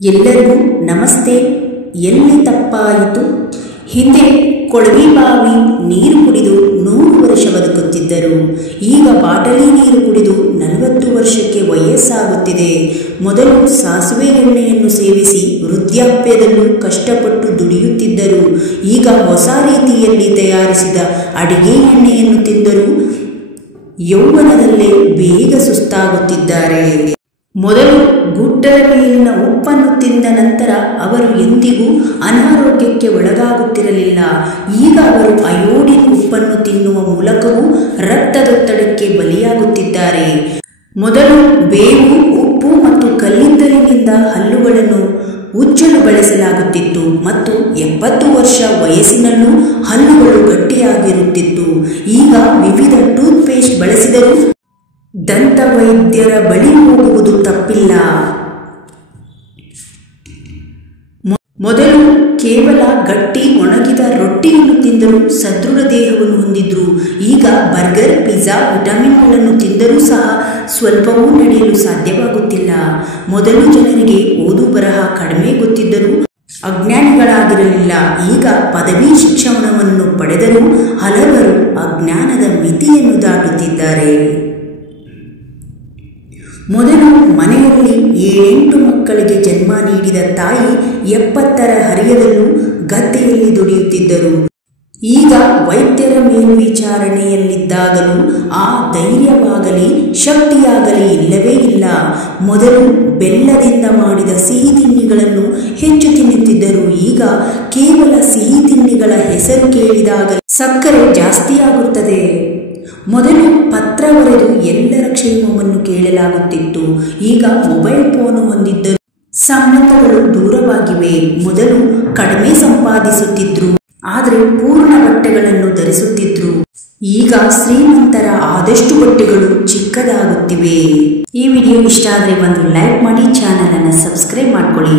ಎಲ್ಲರಿಗೂ ನಮಸ್ತೆ. ಎಲ್ಲಿ ತಪ್ಪಾಯಿತು? ಹಿಂದೆ ಕೊಳವೆಬಾವಿ ನೀರು ಕುಡಿದು 100 ವರ್ಷ ಬದುಕುತ್ತಿದ್ದರು. ಈಗ ಬಾಟಲಿ ನೀರು ಕುಡಿದು 40 ವರ್ಷಕ್ಕೆ ವಯಸ್ಸಾಗುತ್ತಿದೆ. ಮೊದಲು ಸಾಸಿವೆ ಎಣ್ಣೆಯನ್ನು ಸೇವಿಸಿ ವೃದ್ಧಾಪ್ಯದಲ್ಲೂ ಕಷ್ಟಪಟ್ಟು ದುಡಿಯುತ್ತಿದ್ದರು. ಈಗ ಹೊಸ ರೀತಿಯಲ್ಲಿ ತಯಾರಿಸಿದ ಅಡಿಗೆ ಎಣ್ಣೆಯನ್ನು ತಿಂದರೂ ಯೌವನದಲ್ಲೇ ಬೇಗ ಸುಸ್ತಾಗುತ್ತಿದ್ದಾರೆ. ಮೊದಲು ಗುಡ್ಡದ ಮೇಲಿನ ಉಪ್ಪನ್ನು ತಿಂದ ನಂತರ ಅವರು ಎಂದಿಗೂ ಅನಾರೋಗ್ಯಕ್ಕೆ ಒಳಗಾಗುತ್ತಿರಲಿಲ್ಲ. ಈಗ ಅವರು ಅಯೋಡಿನ್ ಉಪ್ಪನ್ನು ತಿನ್ನುವ ಮೂಲಕವೂ ರಕ್ತದೊತ್ತಡಕ್ಕೆ ಬಲಿಯಾಗುತ್ತಿದ್ದಾರೆ. ಮೊದಲು ಬೇವು, ಉಪ್ಪು ಮತ್ತು ಕಲ್ಲಿದ್ದಲಿನಿಂದ ಹಲ್ಲುಗಳನ್ನು ಉಜ್ಜಲು ಬಳಸಲಾಗುತ್ತಿತ್ತು ಮತ್ತು 70 ವರ್ಷ ವಯಸ್ಸಿನಲ್ಲೂ ಹಲ್ಲುಗಳು ಗಟ್ಟಿಯಾಗಿರುತ್ತಿತ್ತು. ಈಗ ವಿವಿಧ ಟೂತ್ಪೇಸ್ಟ್ ಬಳಸಿದರೂ ದಂತವೈದ್ಯರ ಬಳಿ ಹೋಗುವುದು ತಪ್ಪಿಲ್ಲ. ಮೊದಲು ಕೇವಲ ಗಟ್ಟಿ ಒಣಗಿದ ರೊಟ್ಟಿಯನ್ನು ತಿಂದರೂ ಸದೃಢ ದೇಹವನ್ನು ಹೊಂದಿದ್ರು. ಈಗ ಬರ್ಗರ್, ಪಿಜ್ಜಾ, ವಿಟಮಿನ್ಗಳನ್ನು ತಿಂದರೂ ಸಹ ಸ್ವಲ್ಪವೂ ನಡೆಯಲು ಸಾಧ್ಯವಾಗುತ್ತಿಲ್ಲ. ಮೊದಲು ಜನರಿಗೆ ಓದು ಬರಹ ಕಡಿಮೆ ಗೊತ್ತಿದ್ದರೂ ಅಜ್ಞಾನಿಗಳಾಗಿರಲಿಲ್ಲ. ಈಗ ಪದವಿ ಶಿಕ್ಷಣವನ್ನು ಪಡೆದರೂ ಹಲವರು ಅಜ್ಞಾನದ ಮಿತಿಯನ್ನು ದಾಟುತ್ತಿದ್ದಾರೆ. ಮೊದಲು ಮನೆಯಲ್ಲಿ 7-8 ಮಕ್ಕಳಿಗೆ ಜನ್ಮ ನೀಡಿದ ತಾಯಿ 70ರ ಹರಿಯದಲ್ಲೂ ಗದ್ದೆಯಲ್ಲಿ ದುಡಿಯುತ್ತಿದ್ದರು. ಈಗ ವೈದ್ಯರ ಮೇಲ್ವಿಚಾರಣೆಯಲ್ಲಿದ್ದಾಗಲೂ ಆ ಧೈರ್ಯವಾಗಲಿ ಶಕ್ತಿಯಾಗಲಿ ಇಲ್ಲವೇ ಇಲ್ಲ. ಮೊದಲು ಬೆಲ್ಲದಿಂದ ಮಾಡಿದ ಸಿಹಿ ತಿಂಡಿಗಳನ್ನು ಹೆಚ್ಚು ತಿನ್ನುತ್ತಿದ್ದರು. ಈಗ ಕೇವಲ ಸಿಹಿ ತಿಂಡಿಗಳ ಹೆಸರು ಕೇಳಿದಾಗ ಸಕ್ಕರೆ ಜಾಸ್ತಿಯಾಗುತ್ತದೆ. ಮೊದಲು ಪತ್ರ ಬರೆದು ಎಲ್ಲರ ಕ್ಷೇಮವನ್ನು ಕೇಳಲಾಗುತ್ತಿತ್ತು. ಈಗ ಮೊಬೈಲ್ ಫೋನ್ ಹೊಂದಿದ್ದರೂ ಸಂಬಂಧಗಳು ದೂರವಾಗಿವೆ. ಮೊದಲು ಕಡಿಮೆ ಸಂಪಾದಿಸುತ್ತಿದ್ರು, ಆದರೆ ಪೂರ್ಣ ಬಟ್ಟೆಗಳನ್ನು ಧರಿಸುತ್ತಿದ್ರು. ಈಗ ಶ್ರೀಮಂತರ ಆದಷ್ಟು ಬಟ್ಟೆಗಳು ಚಿಕ್ಕದಾಗುತ್ತಿವೆ. ಈ ವಿಡಿಯೋ ಇಷ್ಟ ಆದರೆ ಒಂದು ಲೈಕ್ ಮಾಡಿ, ಚಾನಲ್ ಅನ್ನು ಸಬ್ಸ್ಕ್ರೈಬ್ ಮಾಡ್ಕೊಳ್ಳಿ.